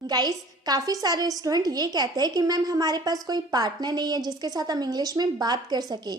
Guys, काफ़ी सारे student ये कहते हैं कि मैम हमारे पास कोई पार्टनर नहीं है जिसके साथ हम इंग्लिश में बात कर सके।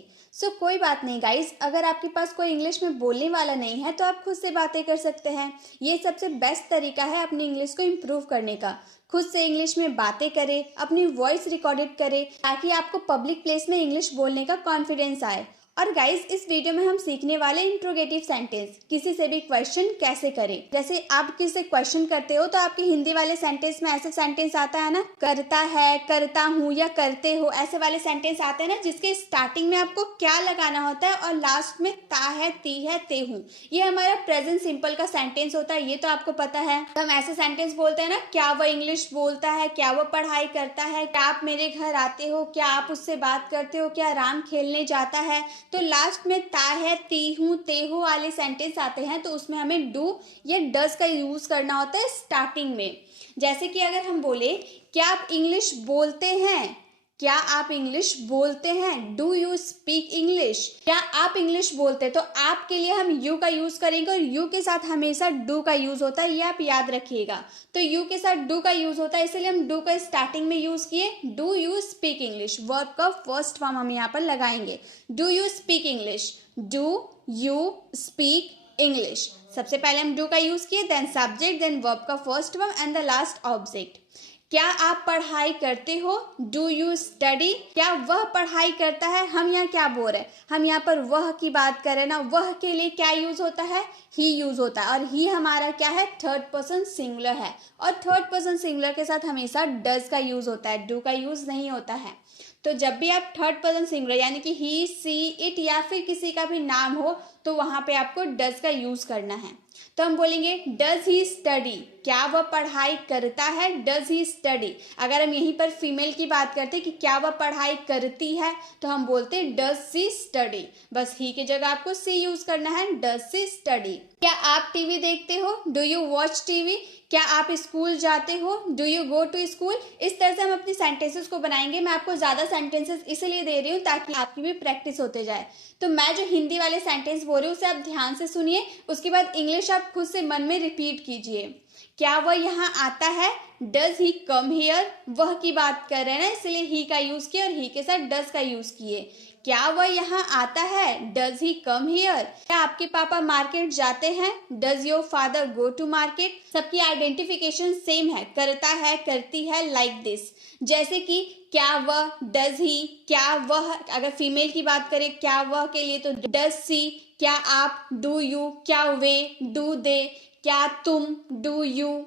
कोई बात नहीं गाइस, अगर आपके पास कोई इंग्लिश में बोलने वाला नहीं है तो आप खुद से बातें कर सकते हैं। ये सबसे बेस्ट तरीका है अपनी इंग्लिश को इम्प्रूव करने का। खुद से इंग्लिश में बातें करें, अपनी वॉइस रिकॉर्डेड करें ताकि आपको पब्लिक प्लेस में इंग्लिश बोलने का कॉन्फिडेंस आए। और गाइस, इस वीडियो में हम सीखने वाले इंट्रोगेटिव सेंटेंस, किसी से भी क्वेश्चन कैसे करें। जैसे आप किसी से क्वेश्चन करते हो तो आपके हिंदी वाले सेंटेंस में ऐसे सेंटेंस आता है ना, करता है, करता हूँ या करते हो, ऐसे वाले सेंटेंस आते हैं ना जिसके स्टार्टिंग में आपको क्या लगाना होता है और लास्ट में ता है, ती है, ते हूँ। ये हमारा प्रेजेंट सिंपल का सेंटेंस होता है, ये तो आपको पता है। तो हम ऐसे सेंटेंस बोलते हैं ना, क्या वह इंग्लिश बोलता है, क्या वह पढ़ाई करता है, क्या आप मेरे घर आते हो, क्या आप उससे बात करते हो, क्या राम खेलने जाता है। तो लास्ट में ता है, ती हूँ, ते हो वाले सेंटेंस आते हैं तो उसमें हमें डू या डज का यूज करना होता है स्टार्टिंग में। जैसे कि अगर हम बोले क्या आप इंग्लिश बोलते हैं, क्या आप इंग्लिश बोलते हैं, डू यू स्पीक इंग्लिश, क्या आप इंग्लिश बोलते, तो आपके लिए हम यू का यूज करेंगे और यू के साथ हमेशा डू का यूज होता है, ये आप याद रखिएगा। तो यू के साथ डू का यूज होता है, इसलिए हम डू का स्टार्टिंग में यूज किए। Do you speak English, verb का फर्स्ट फॉर्म हम यहाँ पर लगाएंगे। Do you speak English, do you speak English. सबसे पहले हम डू का यूज किए, देन सब्जेक्ट, देन वर्ब का first form and the last object. क्या आप पढ़ाई करते हो, डू यू स्टडी, क्या वह पढ़ाई करता है। हम यहाँ क्या बोल रहे हैं, हम यहाँ पर वह की बात कर रहे हैं ना, वह के लिए क्या यूज होता है, ही यूज होता है। और ही हमारा क्या है, थर्ड पर्सन सिंगुलर है और थर्ड पर्सन सिंगुलर के साथ हमेशा डज का यूज होता है, डू का यूज नहीं होता है। तो जब भी आप थर्ड पर्सन सिंगुलर यानी कि ही, सी, इट या फिर किसी का भी नाम हो तो वहां पे आपको डज का यूज करना है। तो हम बोलेंगे डज ही स्टडी, क्या वह पढ़ाई करता है, डज ही स्टडी। अगर हम यहीं पर फीमेल की बात करते कि क्या वह पढ़ाई करती है तो हम बोलते डज सी स्टडी, बस ही की जगह आपको सी यूज करना है, डज सी स्टडी। क्या आप टीवी देखते हो, डू यू वॉच टीवी, क्या आप स्कूल जाते हो, do you go to school. इस तरह से हम अपनी सेंटेंसेस को बनाएंगे। मैं आपको ज्यादा सेंटेंसेस इसलिए दे रही हूँ ताकि आपकी भी प्रैक्टिस होते जाए। तो मैं जो हिंदी वाले सेंटेंस बोल रही हूँ उसे आप ध्यान से सुनिए, उसके बाद इंग्लिश आप खुद से मन में रिपीट कीजिए। क्या वह यहाँ आता है, डज ही कम हियर, वह की बात कर रहे हैं ना इसलिए ही का यूज किया और ही के साथ डज का यूज किए। क्या वह यहाँ आता है, डज ही कम हियर। क्या आपके पापा मार्केट जाते हैं, does your father go to market. सबकी आइडेंटिफिकेशन सेम है, करता है, करती है, लाइक दिस। जैसे कि क्या वह, डज ही, क्या वह, अगर फीमेल की बात करें क्या वह के लिए तो डज सी, क्या आप, डू यू, क्या वे, डू दे, क्या तुम, डू यू,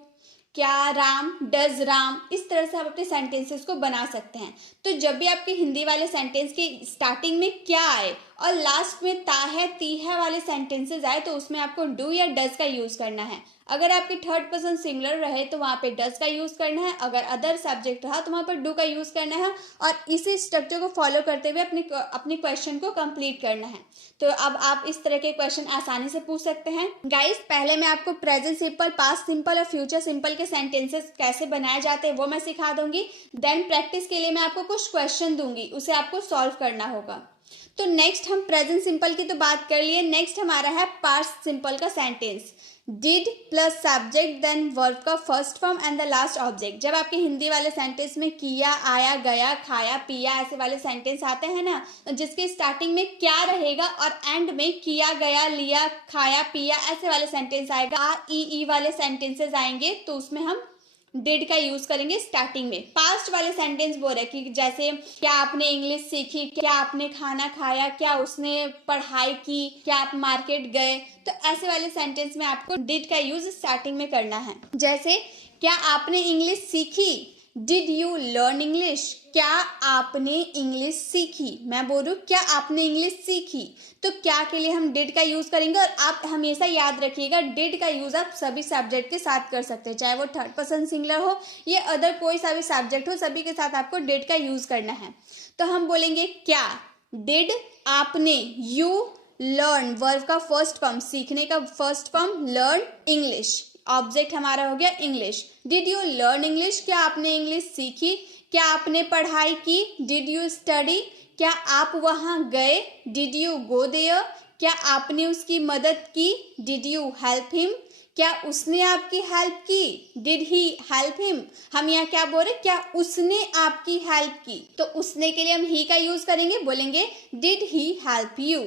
क्या राम, डज राम। इस तरह से आप अपने सेंटेंसेस को बना सकते हैं। तो जब भी आपके हिंदी वाले सेंटेंस के स्टार्टिंग में क्या आए और लास्ट में ता है, ती है वाले सेंटेंसेस आए तो उसमें आपको डू या डज का यूज करना है। अगर आपकी थर्ड पर्सन सिंगुलर रहे तो वहाँ पे डज का यूज करना है, अगर अदर सब्जेक्ट रहा तो वहाँ पर डू का यूज करना है और इसी स्ट्रक्चर को फॉलो करते हुए अपने क्वेश्चन को कंप्लीट करना है। तो अब आप इस तरह के क्वेश्चन आसानी से पूछ सकते हैं। गाइस, पहले मैं आपको प्रेजेंट सिंपल, पास्ट सिंपल और फ्यूचर सिंपल के सेंटेंसेस कैसे बनाए जाते हैं वो मैं सिखा दूंगी। देन प्रैक्टिस के लिए मैं आपको कुछ क्वेश्चन दूंगी, उसे आपको सॉल्व करना होगा। तो नेक्स्ट हम प्रेजेंट सिंपल की तो बात कर लिए, नेक्स्ट हमारा है पास्ट सिंपल का sentence. Did plus subject then verb का first form and the last object. जब आपके हिंदी वाले सेंटेंस में किया, आया, गया, खाया, पिया ऐसे वाले सेंटेंस आते हैं ना, जिसके स्टार्टिंग में क्या रहेगा और एंड में किया, गया, लिया, खाया, पिया ऐसे वाले सेंटेंस आएगा, आ, ई वाले सेंटेंसेस आएंगे तो उसमें हम डिड का यूज करेंगे स्टार्टिंग में। पास्ट वाले सेंटेंस बोल रहे कि जैसे क्या आपने इंग्लिश सीखी, क्या आपने खाना खाया, क्या उसने पढ़ाई की, क्या आप मार्केट गए, तो ऐसे वाले सेंटेंस में आपको डिड का यूज स्टार्टिंग में करना है। जैसे क्या आपने इंग्लिश सीखी, डिड यू लर्न इंग्लिश, क्या आपने इंग्लिश सीखी। मैं बोल रही हूँ क्या आपने इंग्लिश सीखी, तो क्या के लिए हम डिड का यूज करेंगे। और आप हमेशा याद रखिएगा डिड का यूज आप सभी सब्जेक्ट के साथ कर सकते हैं, चाहे वो थर्ड पर्सन सिंगुलर हो या अदर कोई सा भी सब्जेक्ट हो, सभी के साथ आपको डिड का यूज करना है। तो हम बोलेंगे क्या, डिड, आपने, यू, लर्न, वर्ब का फर्स्ट फॉर्म, सीखने का first form, learn English, object हमारा हो गया English. Did you learn English, क्या आपने इंग्लिश सीखी, क्या आपने पढ़ाई की, डिड यू स्टडी, क्या आप वहां गए, डिड यू गो देयर, क्या आपने उसकी मदद की, डिड यू हेल्प हिम, क्या उसने आपकी हेल्प की? Did he help him? हम यहाँ क्या बोल रहे, क्या उसने आपकी हेल्प की? तो उसने के लिए हम ही का यूज करेंगे, बोलेंगे डिड ही हेल्प यू?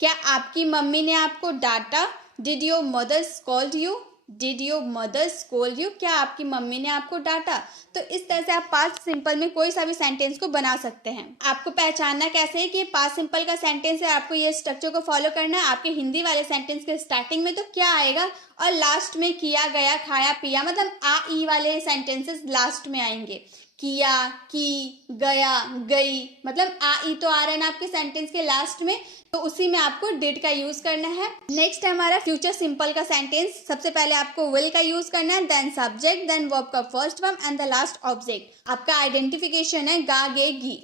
क्या आपकी मम्मी ने आपको डांटा? Did your mother scold you? Did your mother scold you? क्या आपकी मम्मी ने आपको डांटा? तो इस तरह से आप पास्ट सिंपल में कोई सा भी सेंटेंस को बना सकते हैं। आपको पहचानना कैसे है कि ये पास्ट सिंपल का सेंटेंस है, आपको ये स्ट्रक्चर को फॉलो करना है। आपके हिंदी वाले सेंटेंस के स्टार्टिंग में तो क्या आएगा और लास्ट में किया, गया, खाया, पिया, मतलब आ ई वाले सेंटेंसेस लास्ट में आएंगे। किया, की, गया, गई, मतलब आ ई तो आ रहा है ना आपके सेंटेंस के लास्ट में, तो उसी में आपको डिड का यूज करना है। नेक्स्ट है हमारा फ्यूचर सिंपल का सेंटेंस। सबसे पहले आपको विल का यूज करना है, देन सब्जेक्ट, देन वर्ब का first form and the last object. आपका आइडेंटिफिकेशन है गा, गे, गी।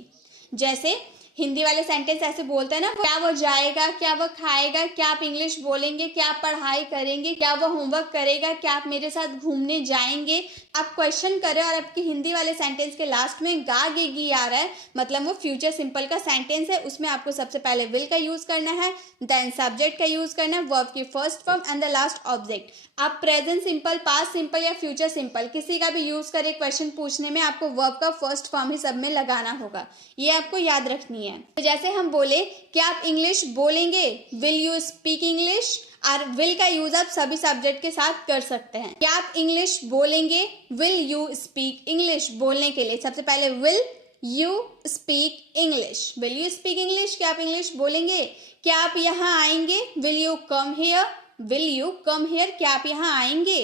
जैसे हिंदी वाले सेंटेंस ऐसे बोलते हैं ना, क्या वो जाएगा, क्या वो खाएगा, क्या आप इंग्लिश बोलेंगे, क्या आप पढ़ाई करेंगे, क्या वो होमवर्क करेगा, क्या आप मेरे साथ घूमने जाएंगे। आप क्वेश्चन करें और आपके हिंदी वाले सेंटेंस के लास्ट में गा, गे, गी आ रहा है, मतलब वो फ्यूचर सिंपल का सेंटेंस है। उसमें आपको सबसे पहले विल का यूज करना है, देन सब्जेक्ट का यूज करना है, वर्ब की first form and the last object. आप प्रेजेंट सिंपल, पास्ट सिंपल या फ्यूचर सिंपल किसी का भी यूज करें क्वेश्चन पूछने में, आपको वर्ब का फर्स्ट फॉर्म ही सब में लगाना होगा, ये आपको याद रखनी है। तो जैसे हम बोले क्या आप इंग्लिश बोलेंगे, विल यू स्पीक इंग्लिश, और विल का यूज आप सभी सब्जेक्ट के साथ कर सकते हैं। क्या आप इंग्लिश बोलेंगे, विल यू स्पीक इंग्लिश, बोलने के लिए सबसे पहले will you speak English, will you speak English, क्या आप इंग्लिश बोलेंगे। क्या आप यहाँ आएंगे, will you come here, will you come here, क्या आप यहाँ आएंगे।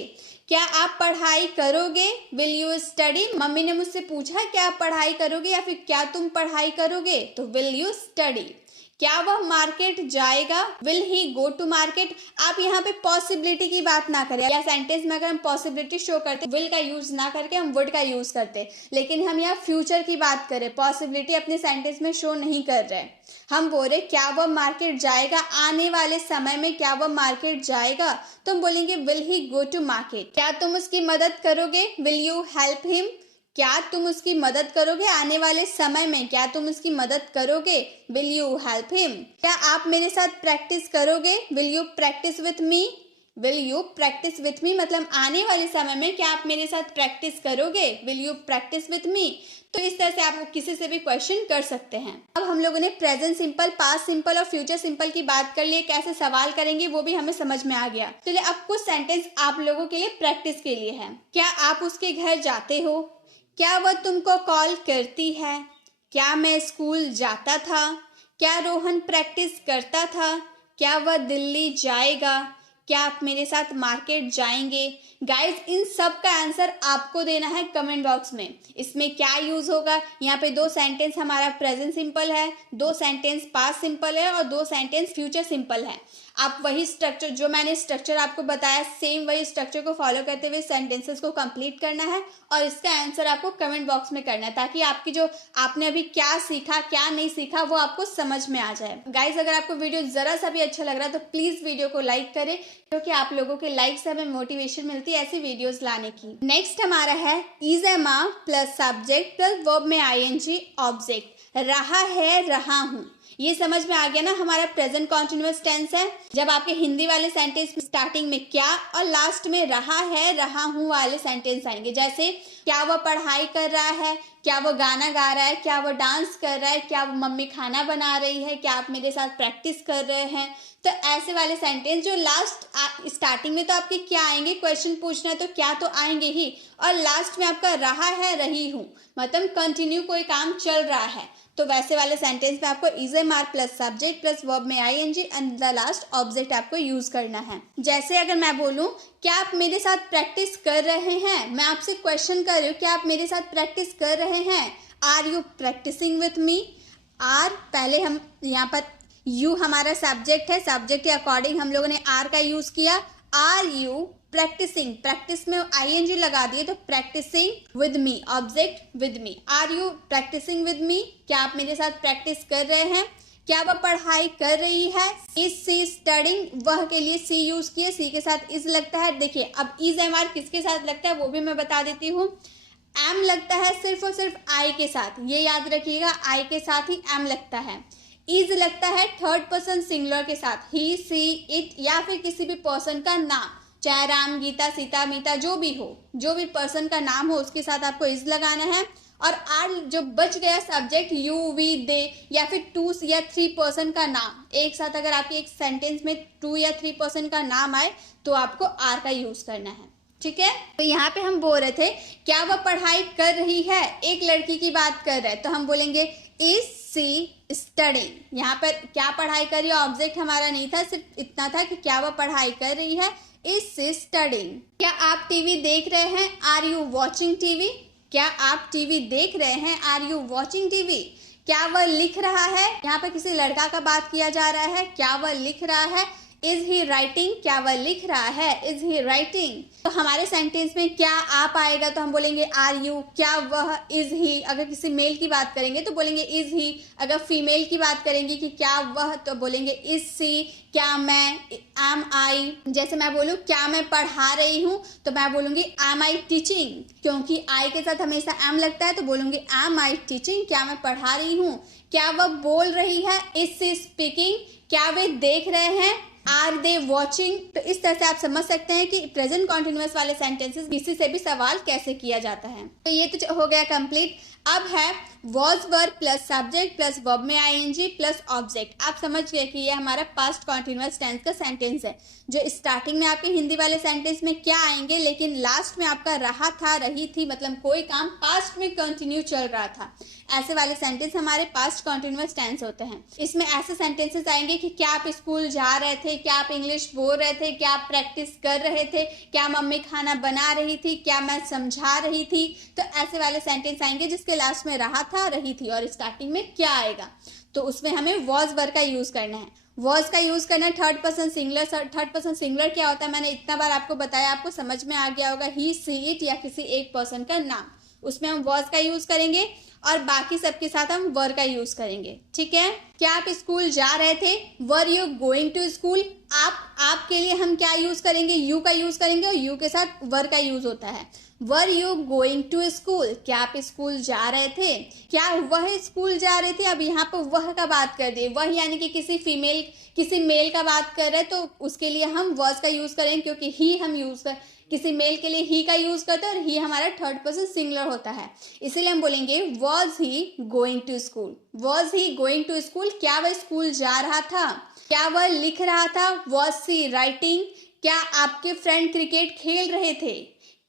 क्या आप पढ़ाई करोगे, विल यू स्टडी, मम्मी ने मुझसे पूछा क्या आप पढ़ाई करोगे या फिर क्या तुम पढ़ाई करोगे, तो विल यू स्टडी। क्या वह मार्केट जाएगा, will he go to market. आप यहाँ पे पॉसिबिलिटी की बात ना करें, या सेंटेंस में अगर हम पॉसिबिलिटी शो करते विल का यूज ना करके हम वुड का यूज करते, लेकिन हम यहाँ फ्यूचर की बात करें, पॉसिबिलिटी अपने सेंटेंस में शो नहीं कर रहे। हम बोल रहे क्या वह मार्केट जाएगा, आने वाले समय में क्या वह मार्केट जाएगा, तो हम बोलेंगे will he go to market. क्या तुम उसकी मदद करोगे, विल यू हेल्प हिम, क्या तुम उसकी मदद करोगे आने वाले समय में, क्या तुम उसकी मदद करोगे, विल यू हेल्प हिम। क्या आप मेरे साथ प्रैक्टिस करोगे, will you practice with me, will you practice with me, मतलब आने वाले समय में क्या आप मेरे साथ प्रैक्टिस करोगे, will you practice with me. तो इस तरह से आप किसी से भी क्वेश्चन कर सकते हैं। अब हम लोगों ने प्रेजेंट सिंपल, पास्ट सिंपल और फ्यूचर सिंपल की बात कर ली, कैसे सवाल करेंगे वो भी हमें समझ में आ गया। चलिए अब कुछ सेंटेंस आप लोगों के लिए प्रैक्टिस के लिए है। क्या आप उसके घर जाते हो, क्या वह तुमको कॉल करती है, क्या मैं स्कूल जाता था, क्या रोहन प्रैक्टिस करता था, क्या वह दिल्ली जाएगा, क्या आप मेरे साथ मार्केट जाएंगे। गाइज इन सब का आंसर आपको देना है कमेंट बॉक्स में। इसमें क्या यूज होगा, यहाँ पे 2 सेंटेंस हमारा प्रेजेंट सिंपल है, 2 सेंटेंस पास्ट सिंपल है और 2 सेंटेंस फ्यूचर सिंपल है। आप वही स्ट्रक्चर, जो मैंने स्ट्रक्चर आपको बताया, सेम वही स्ट्रक्चर को फॉलो करते हुए सेंटेंसेस को कंप्लीट करना है और इसका आंसर आपको कमेंट बॉक्स में करना है, ताकि आपकी जो आपने अभी क्या सीखा क्या नहीं सीखा वो आपको समझ में आ जाए। गाइज अगर आपको वीडियो जरा सा भी अच्छा लग रहा है तो प्लीज वीडियो को लाइक करें, क्योंकि आप लोगों के लाइक से हमें मोटिवेशन मिलती है ऐसी वीडियोस लाने की। नेक्स्ट हमारा है is am are plus subject plus verb में आईएनजी ऑब्जेक्ट। रहा है, रहा हूँ, ये समझ में आ गया ना, हमारा प्रेजेंट कॉन्टिन्यूअस टेंस है। जब आपके हिंदी वाले सेंटेंस स्टार्टिंग में क्या और लास्ट में रहा है, रहा हूँ वाले सेंटेंस आएंगे। जैसे क्या वो पढ़ाई कर रहा है, क्या वो गाना गा रहा है, क्या वो डांस कर रहा है, क्या वो मम्मी खाना बना रही है, क्या आप मेरे साथ प्रैक्टिस कर रहे हैं। तो ऐसे वाले सेंटेंस जो लास्ट स्टार्टिंग में तो आपके क्या आएंगे, क्वेश्चन पूछना है तो क्या तो आएंगे ही, और लास्ट में आपका रहा है, रही हूँ, मतलब कंटिन्यू कोई काम चल रहा है। तो वैसे वाले सेंटेंस में आपको is am are plus subject plus verb में ING and the last object आपको यूज करना है। जैसे अगर मैं बोलूं क्या आप मेरे साथ प्रैक्टिस कर रहे हैं, मैं आपसे क्वेश्चन कर रही हूँ क्या आप मेरे साथ प्रैक्टिस कर रहे हैं, are you practising with me. Are पहले हम यहाँ पर यू हमारा सब्जेक्ट है, सब्जेक्ट के अकॉर्डिंग हम लोगों ने आर का यूज किया। आर यू प्रैक्टिसिंग, प्रैक्टिस में आईएनजी लगा दिए तो practising with me, object with me. Are you practising with me, क्या आप मेरे साथ प्रैक्टिस कर रहे हैं। क्या वह पढ़ाई कर रही है, इज सी स्टडिंग, वह के लिए सी यूज किए, सी के साथ इज लगता है। देखिए अब इज एम आर किसके साथ लगता है वो भी मैं बता देती हूँ। एम लगता है सिर्फ और सिर्फ आई के साथ, ये याद रखिएगा, आई के साथ ही एम लगता है। इज लगता है थर्ड पर्सन सिंगुलर के साथ, ही सी इट या फिर किसी भी पर्सन का नाम, चाहे राम, गीता, सीता, मीता, जो भी हो, जो भी पर्सन का नाम हो उसके साथ आपको इज लगाना है। और आर जो बच गया सब्जेक्ट, यू, वी, दे या फिर 2 या 3 पर्सन का नाम, एक साथ अगर आपके एक सेंटेंस में 2 या 3 पर्सन का नाम आए तो आपको आर का यूज करना है। ठीक है, तो यहाँ पे हम बोल रहे थे क्या वह पढ़ाई कर रही है, एक लड़की की बात कर रहे हैं तो हम बोलेंगे इज सी स्टडिंग। यहाँ पर क्या पढ़ाई कर रही है ऑब्जेक्ट हमारा नहीं था, सिर्फ इतना था कि क्या वह पढ़ाई कर रही है, इज सी स्टडिंग। क्या आप टीवी देख रहे हैं, आर यू वॉचिंग टीवी। क्या आप टीवी देख रहे हैं, आर यू वॉचिंग टीवी। क्या वह लिख रहा है, यहाँ पर किसी लड़का का बात किया जा रहा है, क्या वह लिख रहा है, इज ही राइटिंग। क्या वह लिख रहा है, इज ही राइटिंग। तो हमारे सेंटेंस में क्या आप आएगा तो हम बोलेंगे आर यू। क्या वह, इज ही। अगर किसी मेल की बात करेंगे तो बोलेंगे इज ही। अगर फीमेल की बात करेंगे कि क्या वह तो बोलेंगे इज सी। क्या मैं, एम आई। जैसे मैं बोलूँ क्या मैं पढ़ा रही हूँ तो मैं बोलूंगी एम आई टीचिंग, क्योंकि आई के साथ हमेशा एम लगता है तो बोलूंगी एम आई टीचिंग। क्या मैं पढ़ा रही हूँ। क्या वह बोल रही है, इज सी स्पीकिंग। क्या वे देख रहे हैं, आर दे वॉचिंग। तो इस तरह से आप समझ सकते हैं कि प्रेजेंट कॉन्टिन्यूअस वाले सेंटेंसेस किसी से भी सवाल कैसे किया जाता है। तो ये तो हो गया कंप्लीट। अब है was verb plus subject plus verb में आईएनजी प्लस ऑब्जेक्ट। आप समझ गए कि ये हमारा पास्ट कॉन्टिन्यूअस टेंस का सेंटेंस है, जो स्टार्टिंग में आपके हिंदी वाले सेंटेंस में क्या आएंगे लेकिन लास्ट में आपका रहा था, रही थी, मतलब कोई काम पास्ट में कंटिन्यू चल रहा था, ऐसे वाले सेंटेंस हमारे पास्ट कॉन्टिन्यूअस टेंस होते हैं। इसमें ऐसे सेंटेंसेस आएंगे कि क्या आप स्कूल जा रहे थे, क्या आप इंग्लिश बोल रहे थे, क्या आप प्रैक्टिस कर रहे थे, क्या मम्मी खाना बना रही थी, क्या मैं समझा रही थी। तो ऐसे वाले सेंटेंस आएंगे जिसके लास्ट में रहा था, रही थी और स्टार्टिंग में क्या आएगा, तो उसमें हमें वॉज वर्ब का यूज करना है। वॉज का यूज करना है third person singular. Third person singular क्या होता है मैंने इतना बार आपको बताया, आपको समझ में आ गया होगा। ही, सी, इट या किसी एक पर्सन का नाम, उसमें हम वॉज का यूज करेंगे और बाकी सबके साथ हम वर का यूज करेंगे। ठीक है, क्या आप स्कूल जा रहे थे, were you going to school. आपके लिए हम क्या यूज करेंगे, यू का यूज करेंगे और यू के साथ वर का यूज होता है। Were you going to school, क्या आप स्कूल जा रहे थे। क्या वह स्कूल जा रहे थे, अब यहाँ पर वह का बात कर दिए, वह यानी कि किसी मेल का बात कर रहे हैं तो उसके लिए हम वॉज का यूज करेंगे, क्योंकि ही हम यूज कर किसी मेल के लिए ही का यूज करते हैं और ही हमारा थर्ड पर्सन सिंगुलर होता है, इसीलिए हम बोलेंगे was he going to school. Was he going to school, क्या वह स्कूल जा रहा था। क्या वह लिख रहा था, वॉज सी राइटिंग। क्या आपके फ्रेंड क्रिकेट खेल रहे थे।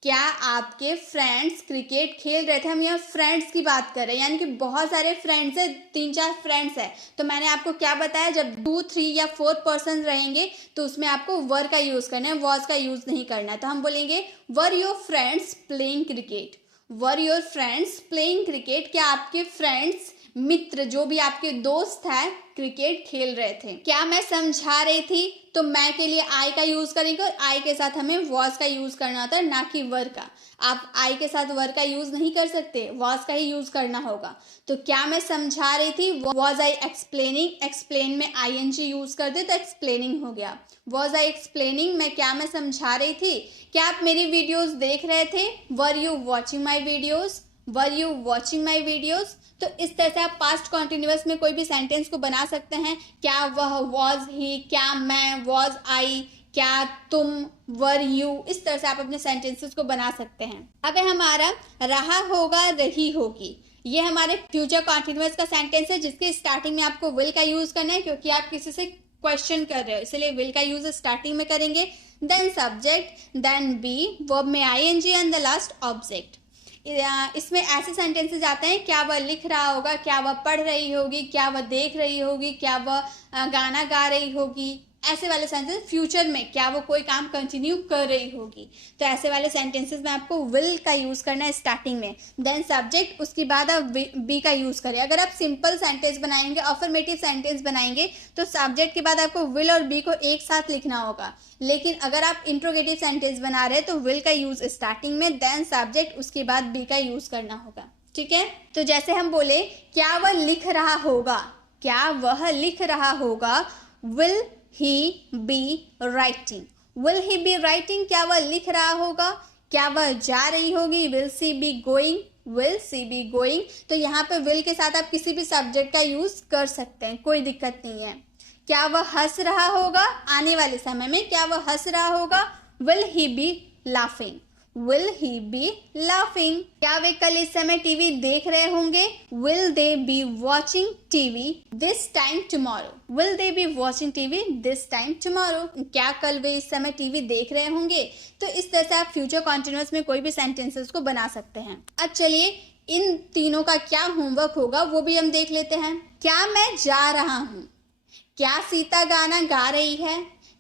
क्या आपके फ्रेंड्स क्रिकेट खेल रहे थे। हम यहाँ फ्रेंड्स की बात कर रहे हैं, यानी कि बहुत सारे फ्रेंड्स है, 3-4 फ्रेंड्स है। तो मैंने आपको क्या बताया, जब 2, 3 या 4 पर्सन रहेंगे तो उसमें आपको वर का यूज करना है, वॉज का यूज नहीं करना है। तो हम बोलेंगे were your friends playing cricket. Were your friends playing cricket, क्या आपके फ्रेंड्स, मित्र, जो भी आपके दोस्त है, क्रिकेट खेल रहे थे। क्या मैं समझा रही थी, तो मैं के लिए आई का यूज करेंगे और आई के साथ हमें वॉज का यूज करना होता है, ना कि वर का। आप आई के साथ वर का यूज नहीं कर सकते, वॉज का ही यूज करना होगा। तो क्या मैं समझा रही थी, वॉज आई एक्सप्लेनिंग। एक्सप्लेन में आईएनजी यूज कर दे तो एक्सप्लेनिंग हो गया। वॉज आई एक्सप्लेनिंग, क्या मैं समझा रही थी। क्या आप मेरी वीडियोज देख रहे थे, were you watching my videos. Were you watching my videos. तो इस तरह से आप पास्ट कॉन्टिन्यूअस में कोई भी सेंटेंस को बना सकते हैं। क्या वह, वॉज ही, क्या मैं, वॉज आई, क्या तुम, वर यू। इस तरह से आप अपने सेंटेंसेस को बना सकते हैं। अब हमारा रहा होगा, रही होगी, ये हमारे फ्यूचर कॉन्टिन्यूअस का सेंटेंस है, जिसके स्टार्टिंग में आपको विल का यूज करना है, क्योंकि आप किसी से क्वेश्चन कर रहे हो, इसलिए विल का यूज स्टार्टिंग में करेंगे। Then subject, then be, verb में ING and the last object. इसमें ऐसे सेंटेंसेस आते हैं, क्या वह लिख रहा होगा, क्या वह पढ़ रही होगी, क्या वह देख रही होगी, क्या वह गाना गा रही होगी। ऐसे वाले सेंटेंस फ्यूचर में, क्या वो कोई काम कंटिन्यू कर रही होगी। तो ऐसे वाले सेंटेंसेस में आपको विल का यूज करना है स्टार्टिंग में, देन सब्जेक्ट, उसके बाद आप बी का यूज करें। अगर आप सिंपल सेंटेंस बनाएंगे, अफर्मेटिव सेंटेंस बनाएंगे, तो सब्जेक्ट के बाद आपको विल और बी को एक साथ लिखना होगा। लेकिन अगर आप इंट्रोगेटिव सेंटेंस बना रहे हैं तो विल का यूज स्टार्टिंग में, देन सब्जेक्ट, उसके बाद बी का यूज करना होगा। ठीक है, तो जैसे हम बोले क्या वह लिख रहा होगा, क्या वह लिख रहा होगा, will he be writing. Will he be writing, क्या वह लिख रहा होगा। क्या वह जा रही होगी, will she be going. Will she be going. तो यहाँ पे विल के साथ आप किसी भी सब्जेक्ट का यूज कर सकते हैं, कोई दिक्कत नहीं है। क्या वह हंस रहा होगा, आने वाले समय में क्या वह हंस रहा होगा, will he B laughing, will he B laughing. क्या वे कल इस समय टीवी देख रहे होंगे? Will they be watching TV this time tomorrow, will they be watching TV this time tomorrow. क्या कल वे इस समय टीवी देख रहे होंगे? तो इस तरह से आप फ्यूचर कॉन्टिन्यूअस में कोई भी सेंटेंसेस को बना सकते हैं। अब चलिए इन तीनों का क्या होमवर्क होगा वो भी हम देख लेते हैं। क्या मैं जा रहा हूँ? क्या सीता गाना गा रही है?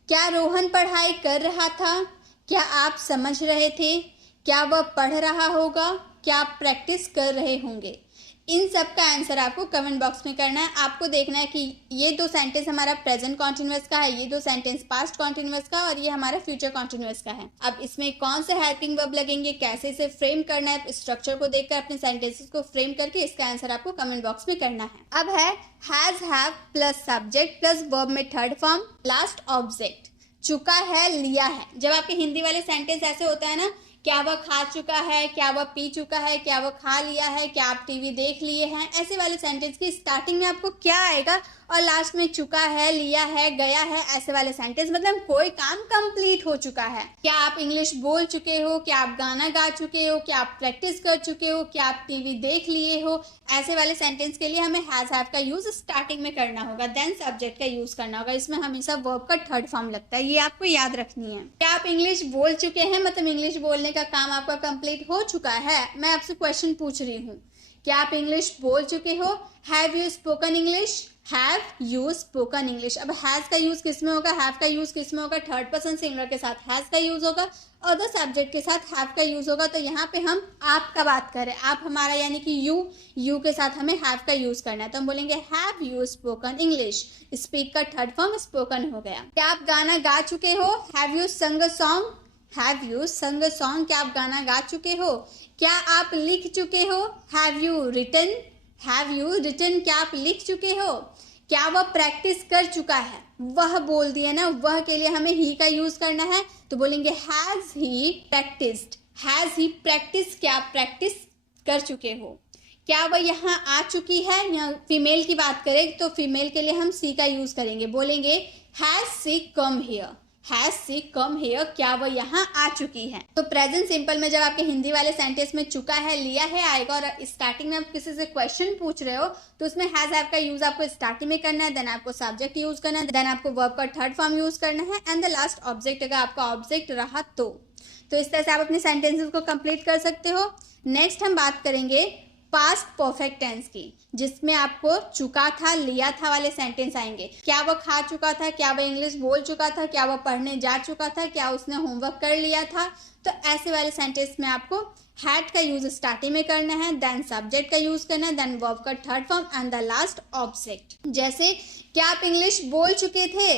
क्या रोहन पढ़ाई कर रहा था? क्या आप समझ रहे थे? क्या वह पढ़ रहा होगा? क्या आप प्रैक्टिस कर रहे होंगे? इन सब का आंसर आपको कमेंट बॉक्स में करना है। आपको देखना है कि ये दो सेंटेंस हमारा प्रेजेंट कॉन्टिन्यूअस का है, ये दो सेंटेंस पास्ट कॉन्टिन्यूअस का, और ये हमारा फ्यूचर कॉन्टिन्यूअस का है। अब इसमें कौन से हेल्पिंग वर्ब लगेंगे, कैसे इसे फ्रेम करना है, स्ट्रक्चर को देखकर अपने सेंटेंसेस को फ्रेम करके इसका आंसर आपको कमेंट बॉक्स में करना है। अब है has, have plus subject plus verb में थर्ड फॉर्म लास्ट ऑब्जेक्ट। चुका है, लिया है। जब आपके हिंदी वाले सेंटेंस ऐसे होता है ना, क्या वह खा चुका है, क्या वह पी चुका है, क्या वह खा लिया है, क्या आप टीवी देख लिए हैं, ऐसे वाले सेंटेंस की स्टार्टिंग में आपको क्या आएगा और लास्ट में चुका है, लिया है, गया है, ऐसे वाले सेंटेंस मतलब कोई काम कंप्लीट हो चुका है। क्या आप इंग्लिश बोल चुके हो, क्या आप गाना गा चुके हो, क्या आप प्रैक्टिस कर चुके हो, क्या आप टीवी देख लिए हो, ऐसे वाले सेंटेंस के लिए हमें हैज हैव का यूज स्टार्टिंग में करना होगा, देन सब्जेक्ट का यूज करना होगा। इसमें हमेशा वर्ब का थर्ड फॉर्म लगता है, ये आपको याद रखनी है। क्या आप इंग्लिश बोल चुके हैं, मतलब इंग्लिश बोलने का काम आपका कंप्लीट हो चुका है? मैं आपसे क्वेश्चन पूछ रही हूँ, क्या आप इंग्लिश बोल चुके हो? Have you spoken English? Have you spoken English. अब हैज का यूज किस में होगा, हैव का यूज किस में होगा? थर्ड पर्सन सिंगुलर के साथ हैज का यूज होगा और द सब्जेक्ट के साथ हैव का यूज होगा। तो यहाँ पे हम आप का बात करें, आप हमारा यानी कि यू के साथ हमें हैव का यूज करना है, तो हम बोलेंगे have you spoken English. Speak का थर्ड फॉर्म स्पोकन हो गया। क्या आप गाना गा चुके हो? हैव यू संग अ सॉन्ग? हैव यू संग अ सॉन्ग। क्या आप गाना गा चुके हो? क्या आप लिख चुके हो? Have you written? Have you written. क्या आप लिख चुके हो? क्या वह प्रैक्टिस कर चुका है? वह बोल दिया ना, वह के लिए हमें ही का यूज करना है, तो बोलेंगे has he practised. Has he practice. क्या आप प्रैक्टिस कर चुके हो? क्या वह यहाँ आ चुकी है? यहाँ फीमेल की बात करें तो फीमेल के लिए हम सी का यूज करेंगे, बोलेंगे has she come here. Has she come here. क्या वह यहाँ आ चुकी है? तो प्रेजेंट सिंपल में जब आपके हिंदी वाले सेंटेंस में चुका है, लिया है आएगा और स्टार्टिंग में आप किसी से क्वेश्चन पूछ रहे हो तो उसमें हैज हैव का यूज आपको स्टार्टिंग में करना है, देन आपको सब्जेक्ट यूज करना है, देन आपको वर्ब का थर्ड फॉर्म यूज करना है एंड द लास्ट ऑब्जेक्ट अगर आपका ऑब्जेक्ट रहा तो इस तरह से आप अपने सेंटेंसेस को कंप्लीट कर सकते हो। नेक्स्ट हम बात करेंगे पास्ट परफेक्ट टेंस की, जिसमें आपको चुका था, लिया था वाले सेंटेंस आएंगे। क्या वह खा चुका था? क्या वह इंग्लिश बोल चुका था? क्या वह पढ़ने जा चुका था? क्या उसने होमवर्क कर लिया था? तो ऐसे वाले सेंटेंस में आपको हैड का यूज स्टार्टिंग में करना है, देन सब्जेक्ट का यूज करना है, देन वर्ब का third form and the last object. जैसे क्या आप इंग्लिश बोल चुके थे?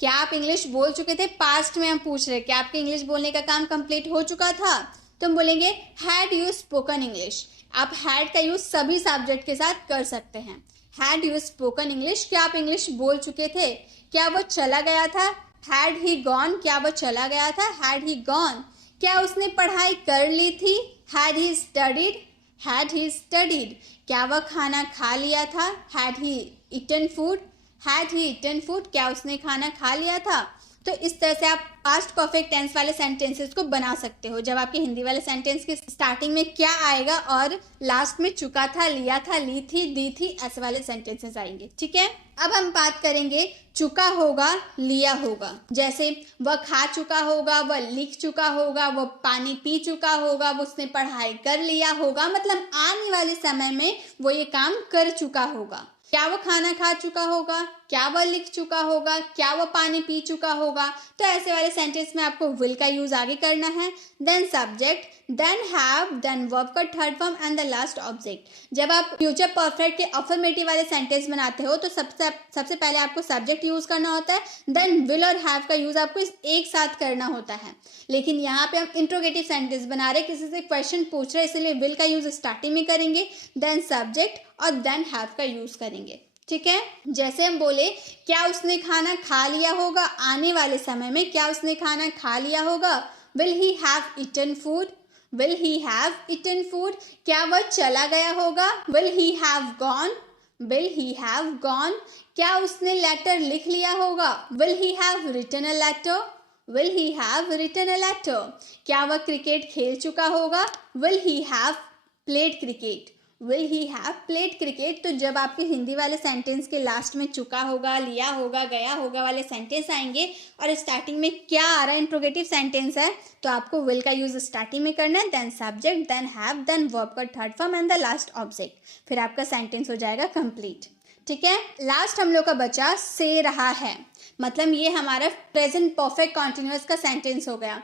क्या आप इंग्लिश बोल चुके थे? पास्ट में हम पूछ रहे, क्या आपके इंग्लिश बोलने का काम कंप्लीट हो चुका था? तो हम बोलेंगे हैड यू स्पोकन इंग्लिश। आप हैड का यूज सभी सब्जेक्ट के साथ कर सकते हैं। Had you spoken English. क्या आप इंग्लिश बोल चुके थे? क्या वो चला गया था? Had he gone. क्या वो चला गया था? Had he gone. क्या उसने पढ़ाई कर ली थी? Had he studied. Had he studied. क्या वह खाना खा लिया था? Had he eaten food. Had he eaten food. क्या उसने खाना खा लिया था? तो इस तरह से आप पास्ट परफेक्ट टेंस वाले सेंटेंसेस को बना सकते हो। जब आपके हिंदी वाले सेंटेंस की स्टार्टिंग में क्या आएगा और लास्ट में चुका था, लिया था, ली थी, दी थी, ऐसे वाले सेंटेंसेस आएंगे। ठीक है, अब हम बात करेंगे चुका होगा, लिया होगा। जैसे वह खा चुका होगा, वह लिख चुका होगा, वह पानी पी चुका होगा, वो उसने पढ़ाई कर लिया होगा, मतलब आने वाले समय में वो ये काम कर चुका होगा। क्या वो खाना खा चुका होगा? क्या वह लिख चुका होगा? क्या वह पानी पी चुका होगा? तो ऐसे वाले सेंटेंस में आपको विल का यूज आगे करना है, then subject, then have, then verb का third form and the last object. जब आप फ्यूचर परफेक्ट के अफर्मेटिव वाले सेंटेंस बनाते हो तो सबसे पहले आपको सब्जेक्ट यूज करना होता है, देन विल और हैव का यूज आपको एक साथ करना होता है। लेकिन यहाँ पे हम इंट्रोगेटिव सेंटेंस बना रहे, किसी से क्वेश्चन पूछ रहे, इसलिए विल का यूज स्टार्टिंग में करेंगे, देन सब्जेक्ट और देन हैव का यूज करेंगे। ठीक है, जैसे हम बोले क्या उसने खाना खा लिया होगा, आने वाले समय में क्या उसने खाना खा लिया होगा? Will he have eaten food. Will he have eaten food. क्या वह चला गया होगा? Will he have gone. Will he have gone. क्या उसने लेटर लिख लिया होगा? Will he have written a letter. Will he have written a letter? क्या वह क्रिकेट खेल चुका होगा? Will he have played cricket? Will he have played cricket? तो जब आपके हिंदी वाले सेंटेंस के लास्ट में चुका होगा, लिया होगा, गया होगा वाले सेंटेंस आएंगे और स्टार्टिंग में क्या आ रहा है, इंट्रोगेटिव सेंटेंस है, तो आपको will का यूज स्टार्टिंग में करना है, then subject, then have, then verb का third form and the last object, फिर आपका सेंटेंस हो जाएगा कंप्लीट। ठीक है, लास्ट हम लोग का बचा से रहा है, मतलब ये हमारा प्रेजेंट परफेक्ट कॉन्टिन्यूअस का सेंटेंस हो गया।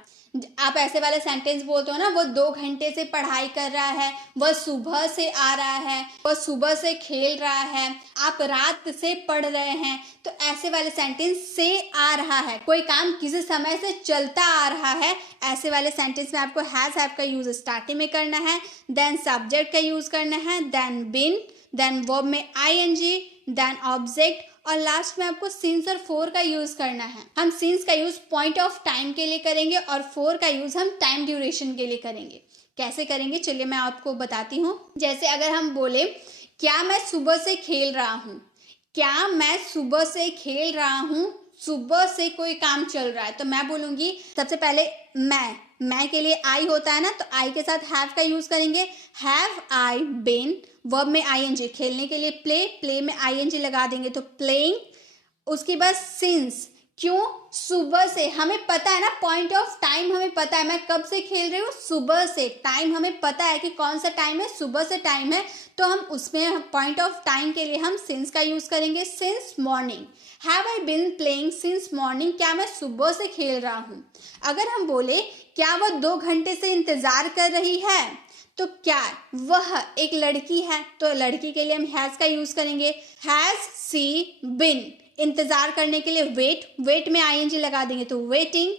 आप ऐसे वाले सेंटेंस बोलते हो ना, वो 2 घंटे से पढ़ाई कर रहा है, वह सुबह से आ रहा है, वह सुबह से खेल रहा है, आप रात से पढ़ रहे हैं, तो ऐसे वाले सेंटेंस से आ रहा है, कोई काम किसी समय से चलता आ रहा है, ऐसे वाले सेंटेंस में आपको हैज हैव का यूज स्टार्टिंग में करना है, देन सब्जेक्ट का यूज करना है, देन बीन, देन वर्ब में आईएनजी, देन ऑब्जेक्ट, और लास्ट में आपको सिंस और फोर का यूज करना है। हम सिंस का यूज पॉइंट ऑफ टाइम के लिए करेंगे और फोर का यूज हम टाइम ड्यूरेशन के लिए करेंगे। कैसे करेंगे चलिए मैं आपको बताती हूँ। जैसे अगर हम बोले क्या मैं सुबह से खेल रहा हूँ, क्या मैं सुबह से खेल रहा हूँ, सुबह से कोई काम चल रहा है, तो मैं बोलूंगी सबसे पहले मैं के लिए आई होता है ना, तो आई के साथ हैव का यूज करेंगे, हैव आई बीन, वर्ब में आईएनजी, खेलने के लिए प्ले में आईएनजी लगा देंगे तो प्लेइंग, उसके बाद सिंस, क्यों, सुबह से, हमें पता है ना पॉइंट ऑफ टाइम, हमें पता है मैं कब से खेल रही हूँ, सुबह से, टाइम हमें पता है कि कौन सा टाइम है, सुबह से टाइम है, तो हम उसमें पॉइंट ऑफ टाइम के लिए हम सिंस का यूज करेंगे, since morning, have I been playing since morning, क्या मैं सुबह से खेल रहा हूँ। अगर हम बोले क्या वह 2 घंटे से इंतजार कर रही है, तो क्या वह एक लड़की है, तो लड़की के लिए हम हैज का यूज करेंगे, हैज सी बिन, इंतजार करने के लिए वेट में आईएनजी लगा देंगे तो वेटिंग,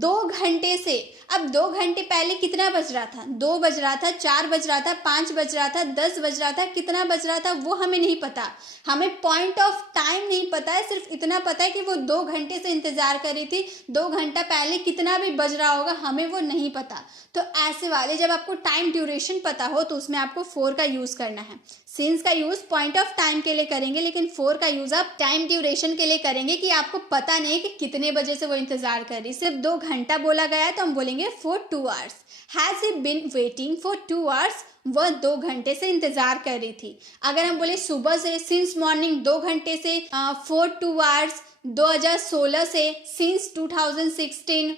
2 घंटे से, अब 2 घंटे पहले कितना बज रहा था, 2 बज रहा था, 4 बज रहा था, 5 बज रहा था, 10 बज रहा था, कितना बज रहा था वो हमें नहीं पता, हमें पॉइंट ऑफ टाइम नहीं पता है, सिर्फ इतना पता है कि वो 2 घंटे से इंतजार कर रही थी, 2 घंटा पहले कितना भी बज रहा होगा हमें वो नहीं पता। तो ऐसे वाले जब आपको टाइम ड्यूरेशन पता हो तो उसमें आपको फोर का यूज करना है। सिंस का यूज पॉइंट ऑफ टाइम के लिए करेंगे, लेकिन फोर का यूज आप टाइम ड्यूरेशन के लिए करेंगे कि आपको पता नहीं कि कितने बजे से वो इंतजार कर रही, सिर्फ 2 घंटा बोला गया है तो हम बोलेंगे for 2 hours, has he been waiting for 2 hours, वह 2 घंटे से इंतजार कर रही थी। अगर हम बोले सुबह से, सिंस मॉर्निंग 2 घंटे से, फॉर 2 आवर्स 2016 से, सिंस 2016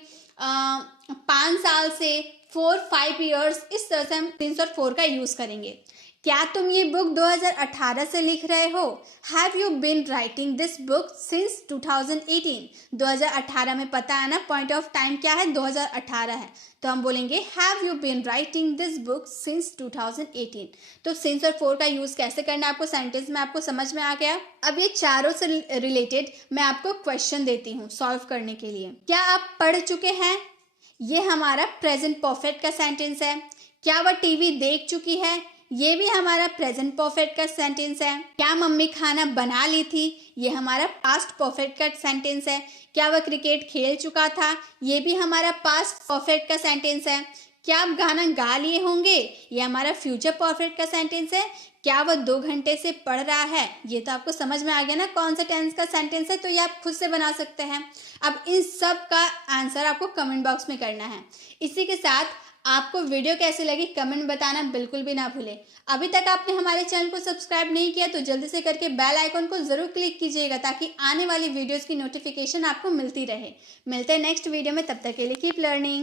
5 साल से, 4-5 ईयर्स, इस तरह से हम सिंस और फोर का यूज करेंगे। क्या तुम ये बुक 2018 से लिख रहे हो, have you been writing this book since 2018, 2018 में पता है ना पॉइंट ऑफ टाइम क्या है, 2018 है, तो हम बोलेंगे have you been writing this book since 2018। तो सिंस और फोर का यूज कैसे करना है आपको सेंटेंस में आपको समझ में आ गया। अब ये चारों से रिलेटेड मैं आपको क्वेश्चन देती हूँ सॉल्व करने के लिए। क्या आप पढ़ चुके हैं, ये हमारा प्रेजेंट परफेक्ट का सेंटेंस है। क्या वह टीवी देख चुकी है, ये भी हमारा प्रेजेंट परफेक्ट का सेंटेंस है। क्या मम्मी खाना बना ली थी, ये हमारा पास्ट परफेक्ट का सेंटेंस है। क्या वह क्रिकेट खेल चुका था, ये भी हमारा पास्ट परफेक्ट का सेंटेंस है। क्या आप गाना गा लिए होंगे, ये हमारा फ्यूचर परफेक्ट का सेंटेंस है। क्या वह 2 घंटे से पढ़ रहा है, ये तो आपको समझ में आ गया ना कौन सा टेंस का सेंटेंस है, तो ये आप खुद से बना सकते हैं। अब इन सब का आंसर आपको कमेंट बॉक्स में करना है। इसी के साथ आपको वीडियो कैसी लगी कमेंट बताना बिल्कुल भी ना भूलें। अभी तक आपने हमारे चैनल को सब्सक्राइब नहीं किया तो जल्दी से करके बेल आइकन को जरूर क्लिक कीजिएगा ताकि आने वाली वीडियोस की नोटिफिकेशन आपको मिलती रहे। मिलते हैं नेक्स्ट वीडियो में, तब तक के लिए कीप लर्निंग।